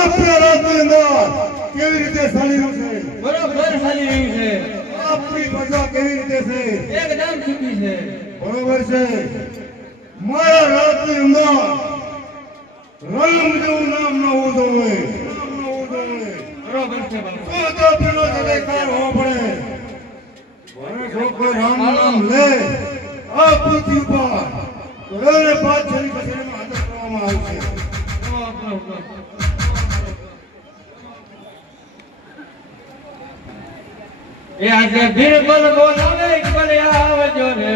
આપણા રાજની અંદર કેવી રીતે ચાલી રહ્યું છે? બરોબર ચાલી રહ્યું છે. આપણી પ્રજા કેવી રીતે છે? એકદમ સુખી છે. બરોબર છે. મારા રાજની અંદર રામ જેવું નામ ન હોવું જોઈએ. બરોબર છે બાપુ. તો પેલો જગતકાર હોવો પડે. અને જો કોઈ રામનું નામ લે આ પૃથ્વી પર તો એને પાછળની કચેરીમાં હાજર કરવામાં આવશે. એ આજે બિરબલ બોલાવે કે ભલે આવજો રે.